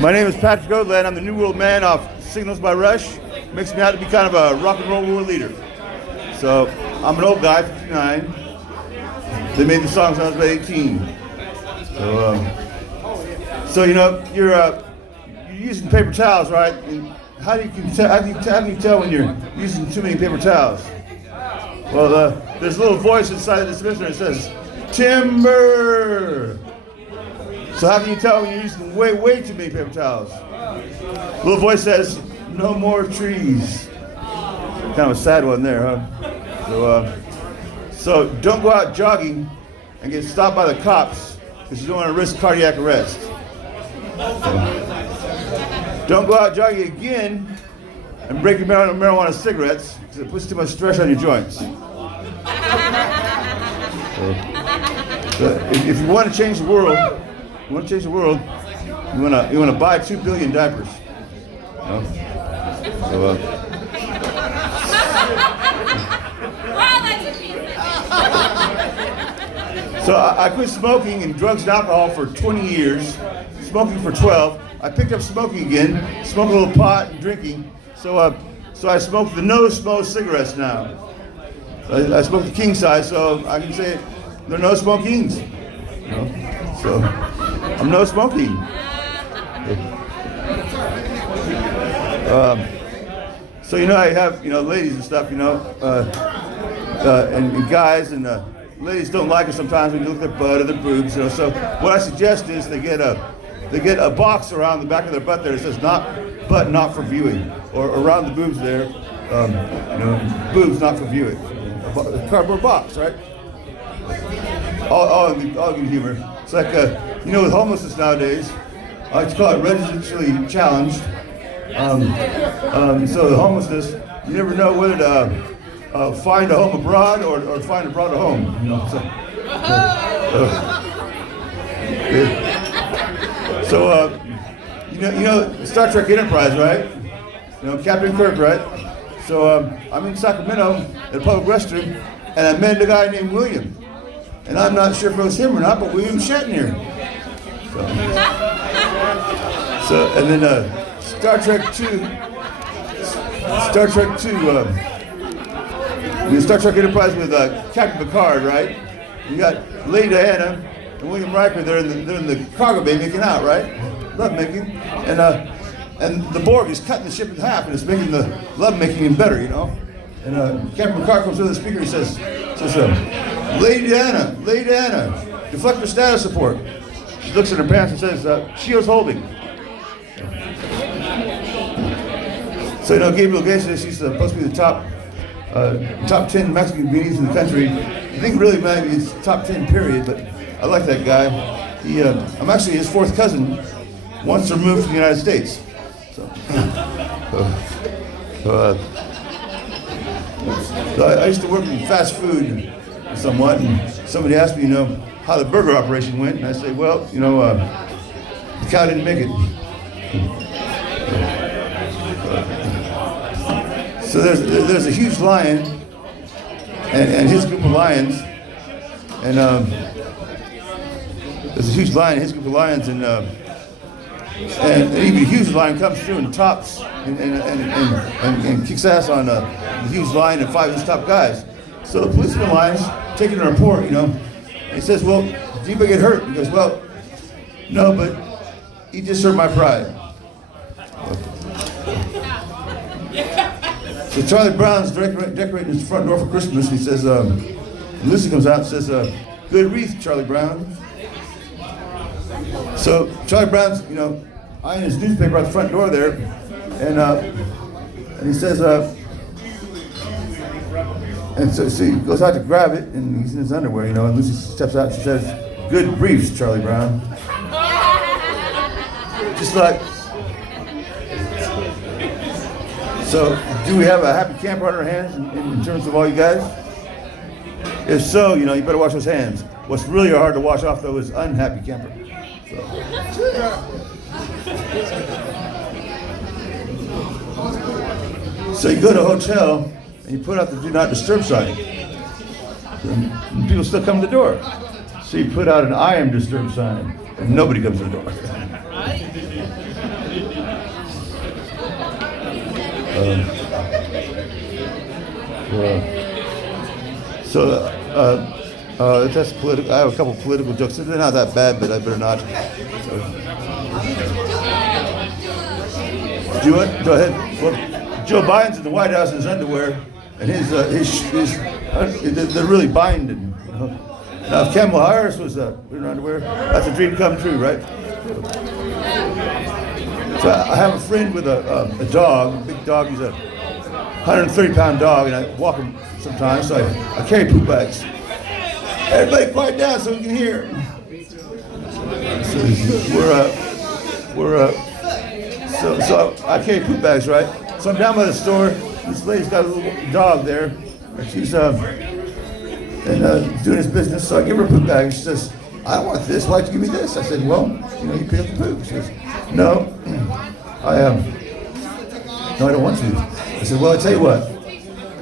My name is Patrick Odland. I'm the New World Man off Signals by Rush. Makes me out to be kind of a rock and roll world leader. So I'm an old guy, 59. They made the songs when I was about 18. So you know you're using paper towels, right? And how can you tell when you're using too many paper towels? Well, there's a little voice inside the dispenser that says timber. So how can you tell when you're using way too many paper towels? Little voice says, no more trees. Kind of a sad one there, huh? So don't go out jogging and get stopped by the cops because you don't want to risk cardiac arrest. Don't go out jogging again and break your marijuana cigarettes because it puts too much stress on your joints. If you want to change the world, you want to buy 2 billion diapers. You know? So I quit smoking and drugs and alcohol for 20 years, smoking for 12. I picked up smoking again, smoking a little pot and drinking. So I smoke the no-smoke cigarettes now. I smoke the king size, so I can say there are no smokings. You know? So I'm no smoking. So you know I have ladies and stuff, and guys and ladies don't like it sometimes when you look at their butt or their boobs. So what I suggest is they get a box around the back of their butt there that says not for viewing, or around the boobs there, boobs not for viewing. A cardboard box, right? All good humor. It's like with homelessness nowadays, I like to call it residentially challenged. So the homelessness, you never know whether to find a home abroad or find abroad a home. So Star Trek Enterprise, right? Captain Kirk, right? So I'm in Sacramento at a public restroom, and I met a guy named William. And I'm not sure if it was him or not, but William Shatner. So and then Star Trek 2, Star Trek Enterprise with Captain Picard, right? You got Lady Diana and William Riker. They're in the cargo bay making out, right? Love making, and the Borg is cutting the ship in half, and it's making the love making even better, And Captain Picard comes over the speaker and says, Lady Diana, deflector status support. She looks at her pants and says, Shield's holding. So Gabriel Iglesias, he's supposed to be the top 10 Mexican comedians in the country. I think really maybe it's top 10 period, but I like that guy. I'm actually his fourth cousin, once removed from the United States. So I used to work in fast food somewhat, and somebody asked me, how the burger operation went, and I say, well, the cow didn't make it. So there's a huge lion, and his group of lions, and there's a huge lion, his group of lions, and even a huge lion comes through and tops and kicks ass on the huge lion and 5 of his top guys. So the policeman line's taking a report, He says, well, did anybody get hurt? He goes, well, no, but he just hurt my pride. So Charlie Brown's decorating his front door for Christmas. He says, Lucy comes out and says, good wreath, Charlie Brown. So Charlie Brown's, eyeing his newspaper out the front door there, and he says, and so he goes out to grab it, and he's in his underwear, and Lucy steps out and she says, good briefs, Charlie Brown. Just like, so do we have a happy camper on our hands in terms of all you guys? If so, you better wash those hands. What's really hard to wash off, though, is unhappy camper. So you go to a hotel, and you put out the do not disturb sign. And people still come to the door. So you put out an I am disturbed sign, and nobody comes to the door. That's political. I have a couple political jokes. They're not that bad, but I better not. So. Do you want? Go ahead. Well, Joe Biden's in the White House in his underwear, and they're really binding. You know? Now, if Kamala Harris was in her underwear, that's a dream come true, right? So I have a friend with a dog, a big dog. He's a 130-pound dog, and I walk him sometimes. So I carry poop bags. Everybody quiet down so we can hear. So I carry poop bags, right? So I'm down by the store. This lady's got a little dog there, and she's doing his business. So I give her a poop bag, and she says, "I don't want this. Why'd you give me this?" I said, "Well, you pick up the poop." She goes, "No, no, I don't want to." I said, "Well, I tell you what.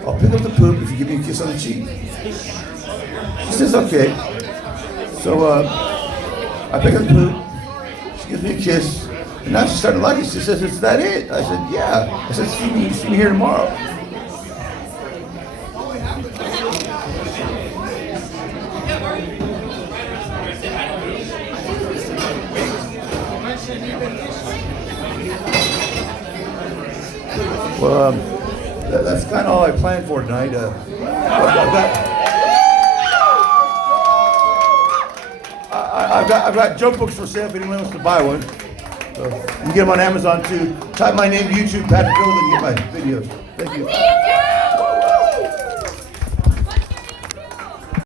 I'll pick up the poop if you give me a kiss on the cheek." She says, "Okay." So I pick up the poop. She gives me a kiss. And now she's starting to like it. She says, "Is that it?" I said, "Yeah." I said, see me here tomorrow." Well, that's kind of all I planned for tonight. I've got joke books for sale if anyone wants to buy one. So you can get them on Amazon too. Type my name to YouTube, Patrick Odland, and get my videos. Thank you.